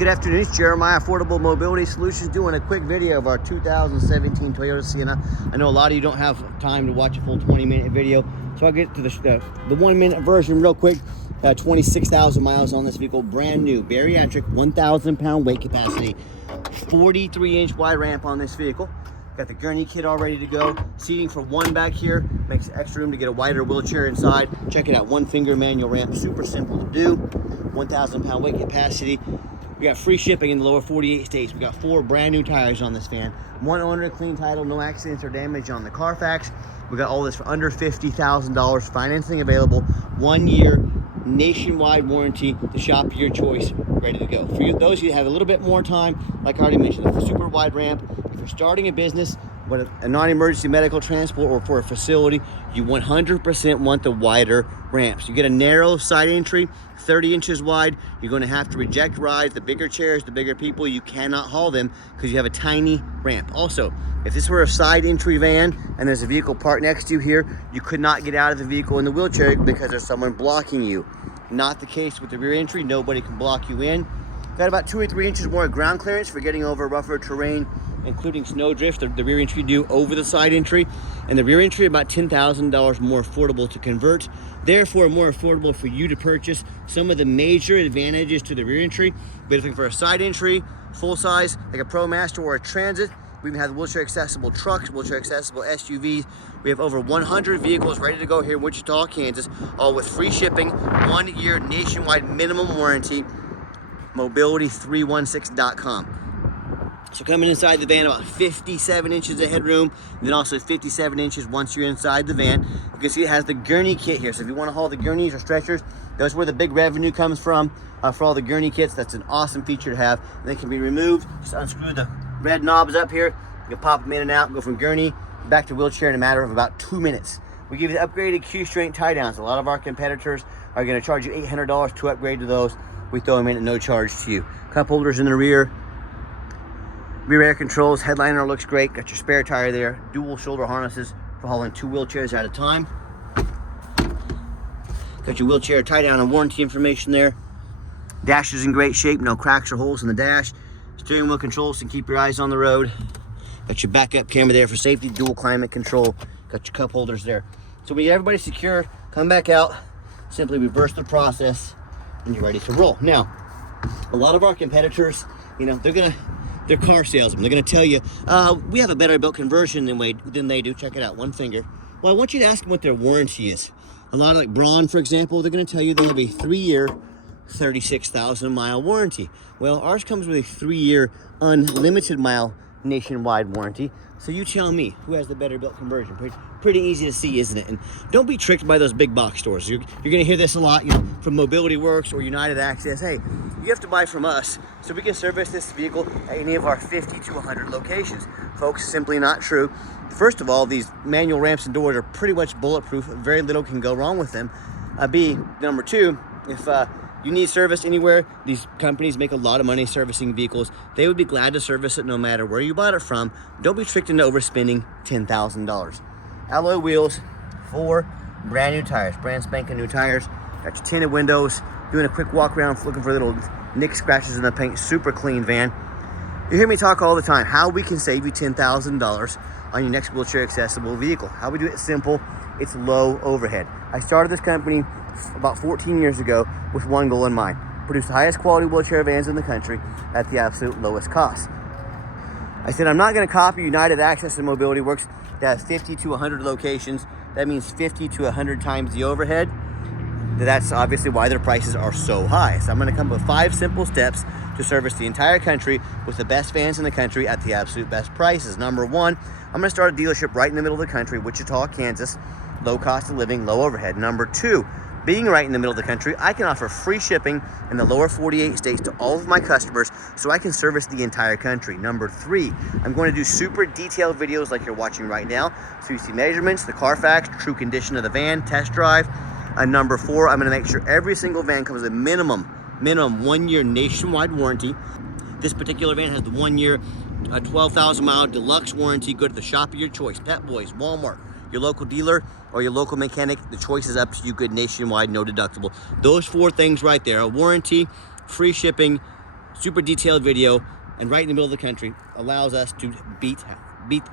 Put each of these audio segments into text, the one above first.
Good afternoon, it's Jeremiah, Affordable Mobility Solutions, doing a quick video of our 2017 Toyota Sienna. I know a lot of you don't have time to watch a full 20-minute video, so I'll get to the 1-minute version real quick. 26,000 miles on this vehicle, brand new, bariatric, 1,000 pound weight capacity, 43-inch wide ramp on this vehicle. Got the gurney kit all ready to go. Seating for one back here, makes extra room to get a wider wheelchair inside. Check it out, 1-finger manual ramp, super simple to do. 1,000 pound weight capacity. We got free shipping in the lower 48 states. We got 4 brand new tires on this van. 1 owner, clean title, no accidents or damage on the Carfax. We got all this for under $50,000. Financing available. 1 year nationwide warranty. The shop of your choice, ready to go. For those of you that have a little bit more time, like I already mentioned, a super wide ramp. If you're starting a business, with a non-emergency medical transport or for a facility, you 100% want the wider ramps. You get a narrow side entry, 30 inches wide. You're going to have to reject rides. The bigger chairs, the bigger people, you cannot haul them because you have a tiny ramp. Also, if this were a side entry van and there's a vehicle parked next to you here, you could not get out of the vehicle in the wheelchair because there's someone blocking you. Not the case with the rear entry. Nobody can block you in. Got about 2 or 3 inches more ground clearance for getting over rougher terrain, including snowdrift. The rear entry do over the side entry, and the rear entry about $10,000 more affordable to convert, therefore more affordable for you to purchase. Some of the major advantages to the rear entry: we're looking for a side entry, full size, like a ProMaster or a Transit. We even have wheelchair accessible trucks, wheelchair accessible SUVs. We have over 100 vehicles ready to go here in Wichita, Kansas, all with free shipping, 1 year nationwide minimum warranty. Mobility316.com. So coming inside the van, about 57 inches of headroom, then also 57 inches once you're inside the van. You can see it has the gurney kit here. So if you want to haul the gurneys or stretchers, that's where the big revenue comes from for all the gurney kits. That's an awesome feature to have. And they can be removed. Just unscrew the red knobs up here. You can pop them in and out, go from gurney back to wheelchair in a matter of about 2 minutes. We give you the upgraded Q-strength tie downs. A lot of our competitors are going to charge you $800 to upgrade to those. We throw them in at no charge to you. Cup holders in the rear air controls, headliner looks great. Got your spare tire there, dual shoulder harnesses for hauling 2 wheelchairs at a time. Got your wheelchair tie down and warranty information there. Dash is in great shape, no cracks or holes in the dash. Steering wheel controls can keep your eyes on the road. Got your backup camera there for safety, dual climate control. Got your cup holders there. So when you get everybody secure, come back out, simply reverse the process, and you're ready to roll. Now, a lot of our competitors, they're car salesmen. They're gonna tell you, we have a better built conversion than they do. Check it out, 1 finger. Well, I want you to ask them what their warranty is. A lot of, like Braun, for example, they're gonna tell you they have a 3-year, 36,000 mile warranty. Well, ours comes with a 3-year unlimited mile nationwide warranty. So you tell me, who has the better built conversion? Pretty easy to see, isn't it? And don't be tricked by those big box stores. You're gonna hear this a lot, from Mobility Works or United Access. Hey, you have to buy from us so we can service this vehicle at any of our 50 to 100 locations. Folks, simply not true. First of all, these manual ramps and doors are pretty much bulletproof. Very little can go wrong with them. Number 2, if you need service anywhere, these companies make a lot of money servicing vehicles. They would be glad to service it no matter where you bought it from. Don't be tricked into overspending $10,000. Alloy wheels, 4 brand new tires, brand spanking new tires. Got your tinted windows. Doing a quick walk around, looking for little nick scratches in the paint. Super clean van. You hear me talk all the time how we can save you $10,000 on your next wheelchair accessible vehicle. How we do it simple. It's low overhead. I started this company about 14 years ago with one goal in mind: produce the highest quality wheelchair vans in the country at the absolute lowest cost. I said I'm not going to copy United Access and Mobility Works that has 50 to 100 locations. That means 50 to 100 times the overhead. That's obviously why their prices are so high. So I'm going to come up with 5 simple steps to service the entire country with the best vans in the country at the absolute best prices. Number 1, I'm going to start a dealership right in the middle of the country, Wichita, Kansas. Low cost of living, low overhead. Number 2, being right in the middle of the country, I can offer free shipping in the lower 48 states to all of my customers so I can service the entire country. Number 3, I'm going to do super detailed videos like you're watching right now. So you see measurements, the Carfax, true condition of the van, test drive. Number 4, I'm going to make sure every single van comes with a minimum 1 year nationwide warranty. This particular van has the 1 year, 12,000 mile deluxe warranty. Go to the shop of your choice: Pep Boys, Walmart, your local dealer, or your local mechanic. The choice is up to you. Good nationwide, no deductible. Those 4 things right there: a warranty, free shipping, super detailed video, and right in the middle of the country, allows us to beat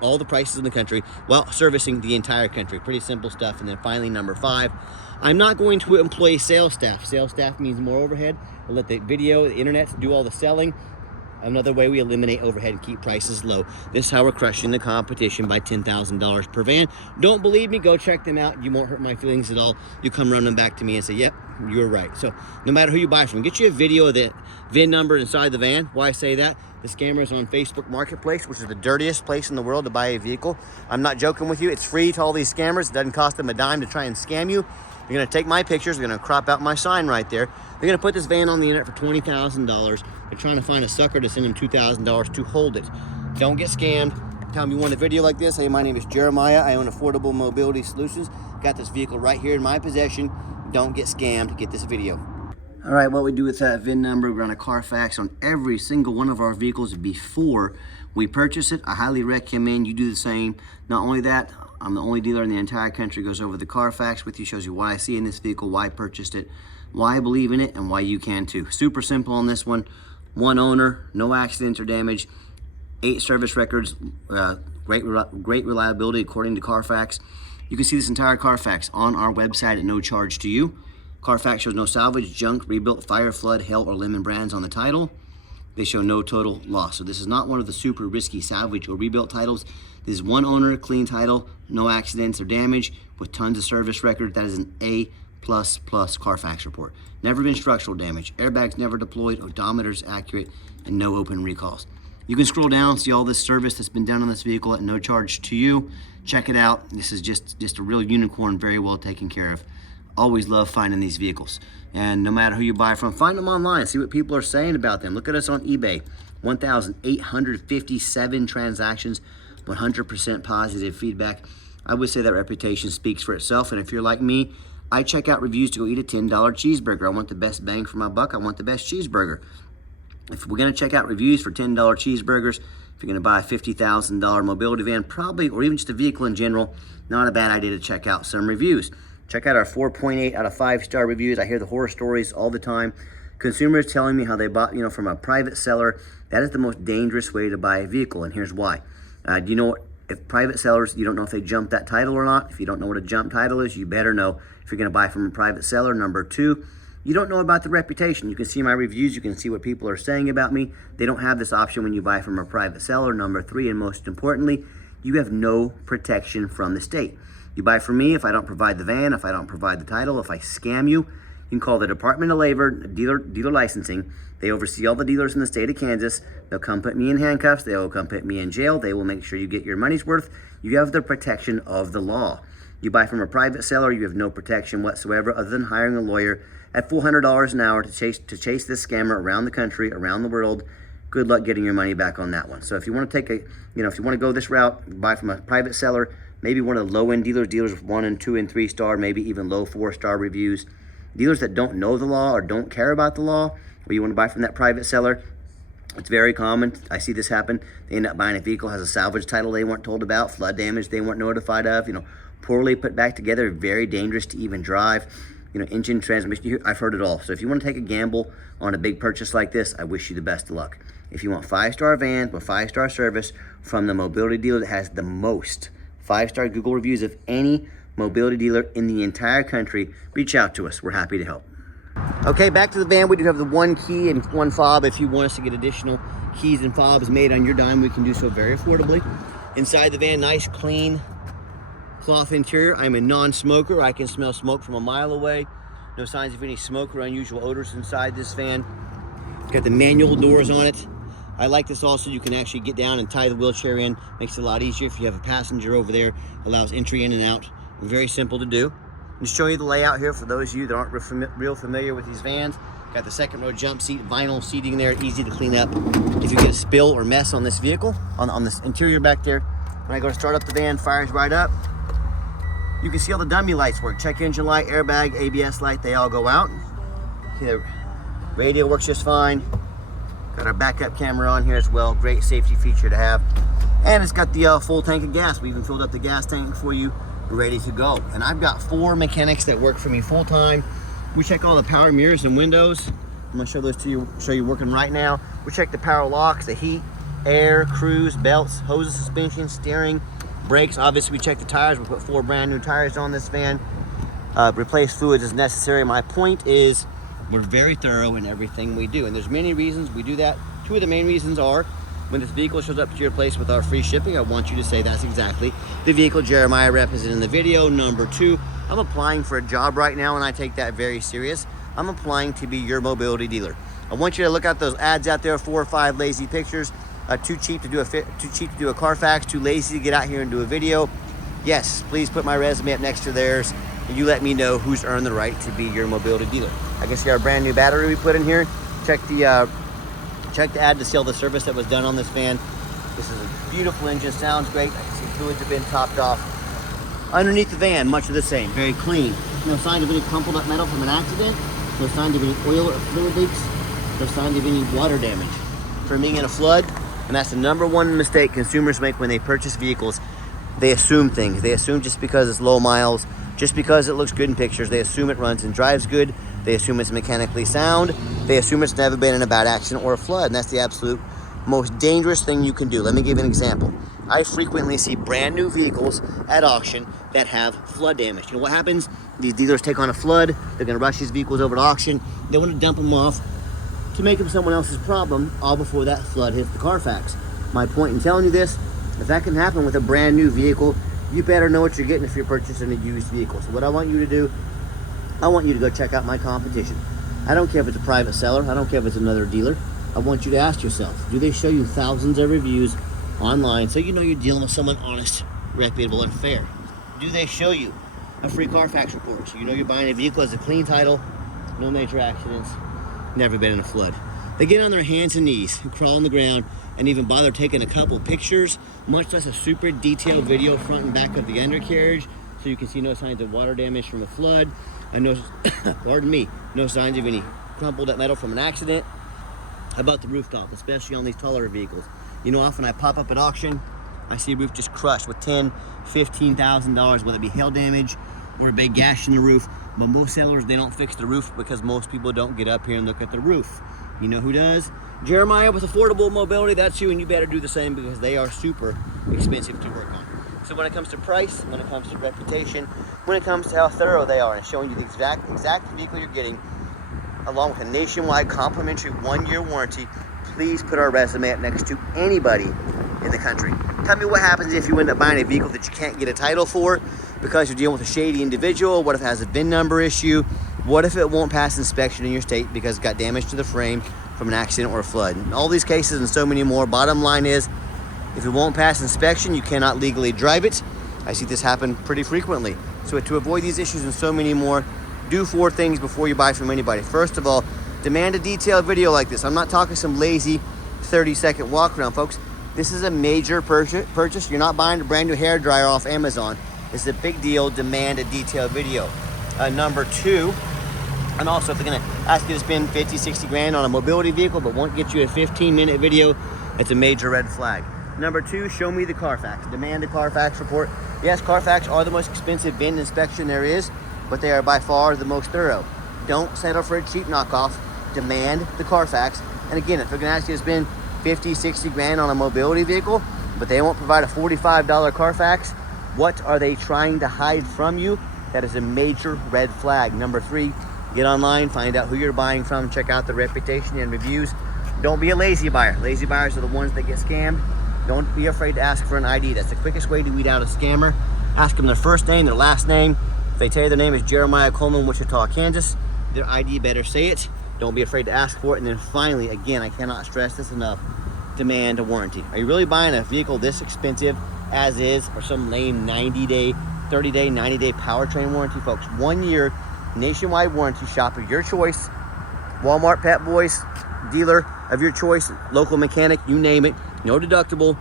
all the prices in the country while servicing the entire country. Pretty simple stuff. And then finally, number 5, I'm not going to employ sales staff. Sales staff means more overhead. We'll let the video, the internet do all the selling. Another way we eliminate overhead and keep prices low. This is how we're crushing the competition by $10,000 per van. Don't believe me? Go check them out. You won't hurt my feelings at all. You come running back to me and say, yep, you're right. So no matter who you buy from, get you a video of the VIN number inside the van. Why I say that? The scammer is on Facebook Marketplace, which is the dirtiest place in the world to buy a vehicle. I'm not joking with you. It's free to all these scammers. It doesn't cost them a dime to try and scam you. They're gonna take my pictures, they're gonna crop out my sign right there. They're gonna put this van on the internet for $20,000. They're trying to find a sucker to send them $2,000 to hold it. Don't get scammed. Tell them you want a video like this. Hey, my name is Jeremiah. I own Affordable Mobility Solutions. Got this vehicle right here in my possession. Don't get scammed. Get this video. All right, what we do with that VIN number, we're on a Carfax on every single one of our vehicles before we purchase it. I highly recommend you do the same. Not only that, I'm the only dealer in the entire country goes over the Carfax with you, shows you what I see in this vehicle, why I purchased it, why I believe in it, and why you can too. Super simple on this one. One owner, no accidents or damage, 8 service records, great reliability according to Carfax. You can see this entire Carfax on our website at no charge to you. Carfax shows no salvage, junk, rebuilt, fire, flood, hail, or lemon brands on the title. They show no total loss. So this is not one of the super risky salvage or rebuilt titles. This is one owner, clean title, no accidents or damage, with tons of service record. That is an A++ Carfax report. Never been structural damage, airbags never deployed, odometer's accurate, and no open recalls. You can scroll down, see all this service that's been done on this vehicle at no charge to you. Check it out. This is just a real unicorn, very well taken care of. Always love finding these vehicles. And no matter who you buy from, find them online, see what people are saying about them. Look at us on eBay, 1,857 transactions, 100% positive feedback. I would say that reputation speaks for itself. And if you're like me, I check out reviews to go eat a $10 cheeseburger. I want the best bang for my buck. I want the best cheeseburger. If we're gonna check out reviews for $10 cheeseburgers, if you're gonna buy a $50,000 mobility van, probably, or even just a vehicle in general, not a bad idea to check out some reviews. Check out our 4.8 out of 5-star reviews. I hear the horror stories all the time. Consumers telling me how they bought, from a private seller. That is the most dangerous way to buy a vehicle, and here's why. Do you know if private sellers, you don't know if they jumped that title or not? If you don't know what a jump title is, you better know if you're gonna buy from a private seller. Number 2, you don't know about the reputation. You can see my reviews, you can see what people are saying about me. They don't have this option when you buy from a private seller. Number 3, and most importantly, you have no protection from the state. You buy from me, if I don't provide the van, if I don't provide the title, if I scam you, you can call the Department of Labor, dealer licensing. They oversee all the dealers in the state of Kansas. They'll come put me in handcuffs. They will come put me in jail. They will make sure you get your money's worth. You have the protection of the law. You buy from a private seller, you have no protection whatsoever other than hiring a lawyer at $400 an hour to chase this scammer around the country, around the world. Good luck getting your money back on that one. So if you want to take if you want to go this route, buy from a private seller, maybe one of the low-end dealers with 1 and 2 and 3 star, maybe even low 4-star reviews. Dealers that don't know the law or don't care about the law, or you want to buy from that private seller, it's very common. I see this happen. They end up buying a vehicle, has a salvage title they weren't told about, flood damage they weren't notified of, poorly put back together, very dangerous to even drive, engine, transmission, I've heard it all. So if you want to take a gamble on a big purchase like this, I wish you the best of luck. If you want 5-star vans with 5-star service from the mobility dealer that has the most 5-star Google reviews of any mobility dealer in the entire country, reach out to us. We're happy to help. Okay, back to the van. We do have the 1 key and 1 fob. If you want us to get additional keys and fobs made on your dime, we can do so very affordably. Inside the van, nice, clean cloth interior. I'm a non-smoker. I can smell smoke from a mile away. No signs of any smoke or unusual odors inside this van. It's got the manual doors on it. I like this also. You can actually get down and tie the wheelchair in. Makes it a lot easier if you have a passenger over there. Allows entry in and out. Very simple to do. Just show you the layout here for those of you that aren't real familiar with these vans. Got the 2nd row jump seat, vinyl seating there, easy to clean up if you get a spill or mess on this vehicle, on this interior back there. When I go to start up the van, fires right up. You can see all the dummy lights work. Check engine light, airbag, ABS light, they all go out. The radio works just fine. Got our backup camera on here as well. Great safety feature to have. And it's got the full tank of gas. We even filled up the gas tank for you. We're ready to go. And I've got 4 mechanics that work for me full time. We check all the power mirrors and windows. I'm gonna show those to you, show you working right now. We check the power locks, the heat, air, cruise, belts, hoses, suspension, steering, brakes. Obviously we check the tires. We put 4 brand new tires on this van. Replace fluids as necessary. My point is we're very thorough in everything we do, and there's many reasons we do that. 2 of the main reasons are when this vehicle shows up to your place with our free shipping, I want you to say that's exactly the vehicle Jeremiah represented in the video. Number 2, I'm applying for a job right now, and I take that very serious. I'm applying to be your mobility dealer. I want you to look at those ads out there, 4 or 5 lazy pictures, too cheap to do a Carfax, too lazy to get out here and do a video. Yes, please put my resume up next to theirs, and you let me know who's earned the right to be your mobility dealer. I can see our brand new battery we put in here. Check the ad to see all the service that was done on this van. This is a beautiful engine, sounds great. I can see fluids have been topped off. Underneath the van, much of the same, very clean. No signs of any crumpled up metal from an accident. No signs of any oil or fluid leaks. No signs of any water damage. From being in a flood, and that's the #1 mistake consumers make when they purchase vehicles. They assume things. They assume just because it's low miles, just because it looks good in pictures, they assume it runs and drives good. They assume it's mechanically sound. They assume it's never been in a bad accident or a flood, and that's the absolute most dangerous thing you can do. Let me give you an example. I frequently see brand new vehicles at auction that have flood damage. You know what happens? These dealers take on a flood. They're gonna rush these vehicles over to auction. They wanna dump them off to make them someone else's problem all before that flood hits the Carfax. My point in telling you this, if that can happen with a brand new vehicle, you better know what you're getting if you're purchasing a used vehicle. So what I want you to do, I want you to go check out my competition. I don't care if it's a private seller. I don't care if it's another dealer. I want you to ask yourself, do they show you thousands of reviews online so you know you're dealing with someone honest, reputable, and fair? Do they show you a free Carfax report so you know you're buying a vehicle as a clean title, no major accidents, never been in a flood? They get on their hands and knees and crawl on the ground and even bother taking a couple pictures, much less a super detailed video front and back of the undercarriage so you can see no signs of water damage from a flood, and no, pardon me, no signs of any crumpled up metal from an accident. How about the rooftop, especially on these taller vehicles? You know, often I pop up at auction, I see a roof just crushed with $10,000, $15,000, whether it be hail damage or a big gash in the roof. But most sellers, they don't fix the roof because most people don't get up here and look at the roof. You know who does? Jeremiah with Affordable Mobility, that's you, and you better do the same because they are super expensive to work on. So when it comes to price, when it comes to reputation, when it comes to how thorough they are and showing you the exact vehicle you're getting, along with a nationwide complimentary 1-year warranty, please put our resume up next to anybody in the country. Tell me what happens if you end up buying a vehicle that you can't get a title for because you're dealing with a shady individual. What if it has a VIN number issue? What if it won't pass inspection in your state because it got damage to the frame from an accident or a flood? In all these cases and so many more, bottom line is, if it won't pass inspection, you cannot legally drive it. I see this happen pretty frequently. So to avoid these issues and so many more, do 4 things before you buy from anybody. First of all, demand a detailed video like this. I'm not talking some lazy 30-second walk around, folks. This is a major purchase. You're not buying a brand new hairdryer off Amazon. This is a big deal. Demand a detailed video. Number 2, and also if they're gonna ask you to spend 50, 60 grand on a mobility vehicle but won't get you a 15-minute video, it's a major red flag. Number 2, show me the Carfax. Demand a Carfax report. Yes, Carfax are the most expensive VIN inspection there is, but they are by far the most thorough. Don't settle for a cheap knockoff. Demand the Carfax. And again, if they're gonna ask you to spend 50, 60 grand on a mobility vehicle, but they won't provide a $45 Carfax, what are they trying to hide from you? That is a major red flag. Number 3, get online, find out who you're buying from, check out the reputation and reviews. Don't be a lazy buyer. Lazy buyers are the ones that get scammed. Don't be afraid to ask for an ID. That's the quickest way to weed out a scammer. Ask them their first name, their last name. If they tell you their name is Jeremiah Coleman, Wichita, Kansas, their ID better say it. Don't be afraid to ask for it. And then finally, again, I cannot stress this enough, demand a warranty. Are you really buying a vehicle this expensive as is, or some lame 90-day, 30-day, 90-day powertrain warranty? Folks, 1 year nationwide warranty, shop of your choice, Walmart, Pep Boys, dealer of your choice, local mechanic, you name it, no deductible,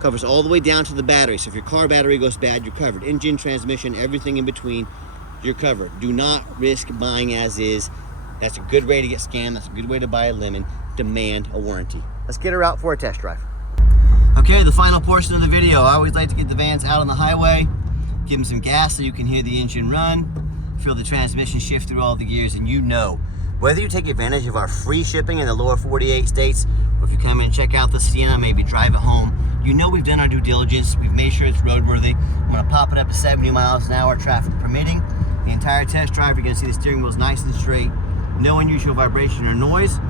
covers all the way down to the battery. So if your car battery goes bad, you're covered. Engine, transmission, everything in between, you're covered. Do not risk buying as is. That's a good way to get scammed. That's a good way to buy a lemon. Demand a warranty. Let's get her out for a test drive. Okay, the final portion of the video. I always like to get the vans out on the highway, give them some gas so you can hear the engine run, feel the transmission shift through all the gears, and you know Whether you take advantage of our free shipping in the lower 48 states, or if you come in and check out the Sienna, maybe drive it home, you know we've done our due diligence. We've made sure it's roadworthy. I'm gonna pop it up to 70 miles an hour, traffic permitting. The entire test drive, you're gonna see the steering wheel's nice and straight. No unusual vibration or noise.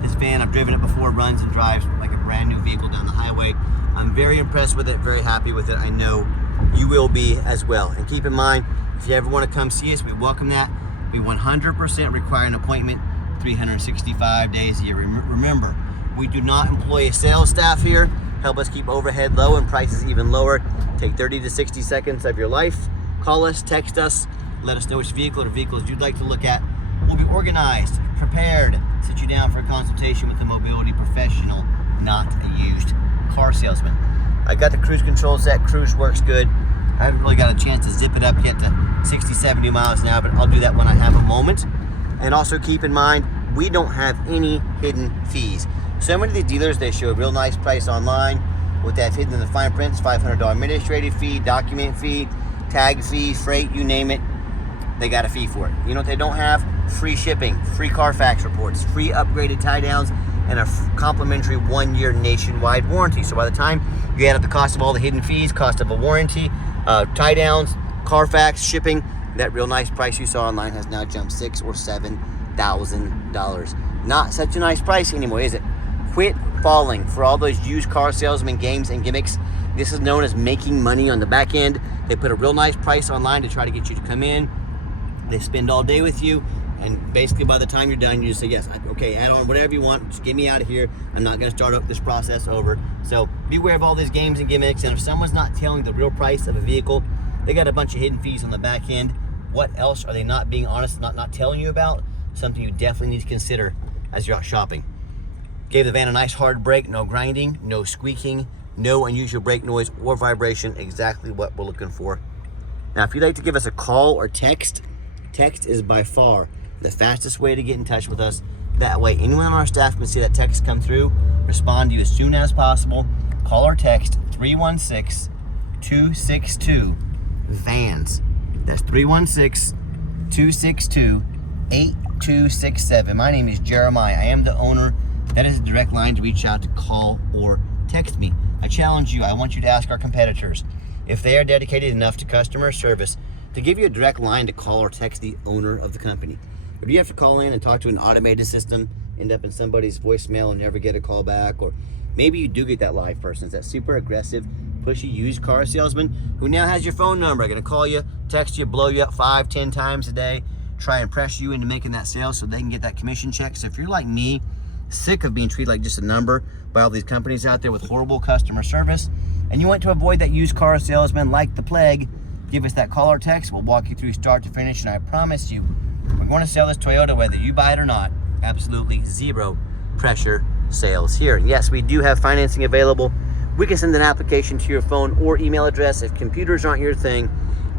This van, I've driven it before, runs and drives like a brand new vehicle down the highway. I'm very impressed with it, very happy with it. I know you will be as well. And keep in mind, if you ever wanna come see us, we welcome that. We 100% require an appointment 365 days a year. Remember, we do not employ a sales staff here. Help us keep overhead low and prices even lower. Take 30 to 60 seconds of your life. Call us, text us, let us know which vehicle or vehicles you'd like to look at. We'll be organized, prepared, sit you down for a consultation with a mobility professional, not a used car salesman. I got the cruise control set, cruise works good. I haven't really got a chance to zip it up yet to 60, 70 miles an hour, but I'll do that when I have a moment. And also keep in mind, we don't have any hidden fees. So many of these dealers, they show a real nice price online. What they have hidden in the fine print is $500 administrative fee, document fee, tag fee, freight, you name it. They got a fee for it. You know what they don't have? Free shipping, free Carfax reports, free upgraded tie downs, and a complimentary 1-year nationwide warranty. So by the time you add up the cost of all the hidden fees, cost of a warranty, tie downs, Carfax, shipping, that real nice price you saw online has now jumped $6,000 or $7,000. Not such a nice price anymore, is it? Quit falling for all those used car salesman games and gimmicks. This is known as making money on the back end. They put a real nice price online to try to get you to come in. They spend all day with you, and basically by the time you're done, you just say, yes, okay, add on whatever you want, just get me out of here. I'm not gonna start up this process over. So beware of all these games and gimmicks, and if someone's not telling the real price of a vehicle, they got a bunch of hidden fees on the back end. What else are they not being honest, not telling you about? Something you definitely need to consider as you're out shopping. Gave the van a nice hard brake, no grinding, no squeaking, no unusual brake noise or vibration, exactly what we're looking for. Now, if you'd like to give us a call or text is by far the fastest way to get in touch with us. That way, anyone on our staff can see that text come through, respond to you as soon as possible. Call or text 316-262-VANS. That's 316-262-8267. My name is Jeremiah. I am the owner. That is a direct line to reach out to call or text me. I challenge you. I want you to ask our competitors if they are dedicated enough to customer service to give you a direct line to call or text the owner of the company. Or do you have to call in and talk to an automated system, end up in somebody's voicemail and never get a call back? Or maybe you do get that live person. It's that super aggressive, pushy used car salesman who now has your phone number, gonna call you, text you, blow you up 5-10 times a day, try and press you into making that sale so they can get that commission check. So if you're like me, sick of being treated like just a number by all these companies out there with horrible customer service, and you want to avoid that used car salesman like the plague, give us that call or text. We'll walk you through start to finish, and I promise you, we're going to sell this Toyota whether you buy it or not. Absolutely zero pressure sales here. And yes, we do have financing available. We can send an application to your phone or email address. If computers aren't your thing,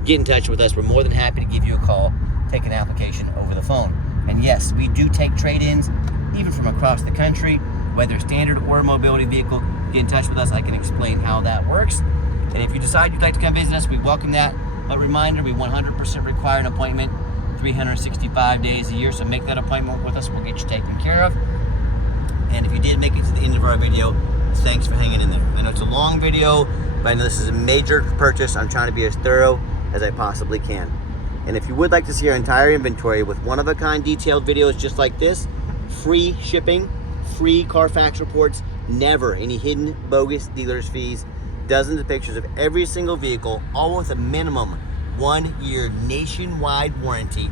get in touch with us. We're more than happy to give you a call, take an application over the phone. And yes, we do take trade-ins, even from across the country, whether standard or a mobility vehicle. Get in touch with us. I can explain how that works. And if you decide you'd like to come visit us, we welcome that. But reminder, we 100% require an appointment 365 days a year. So make that appointment with us. We'll get you taken care of. And if you did make it to the end of our video, thanks for hanging in there. I know it's a long video, but I know this is a major purchase. I'm trying to be as thorough as I possibly can. And if you would like to see our entire inventory with one-of-a-kind detailed videos just like this, free shipping, free Carfax reports, never any hidden bogus dealer's fees, dozens of pictures of every single vehicle, all with a minimum 1-year nationwide warranty.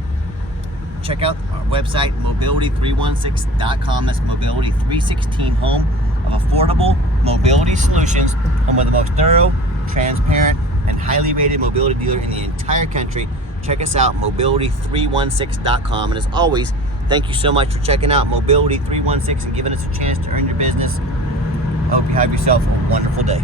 Check out our website, mobility316.com. That's Mobility 316, home of affordable mobility solutions, home of the most thorough, transparent, and highly rated mobility dealer in the entire country. Check us out, mobility316.com. And as always, thank you so much for checking out Mobility 316 and giving us a chance to earn your business. I hope you have yourself a wonderful day.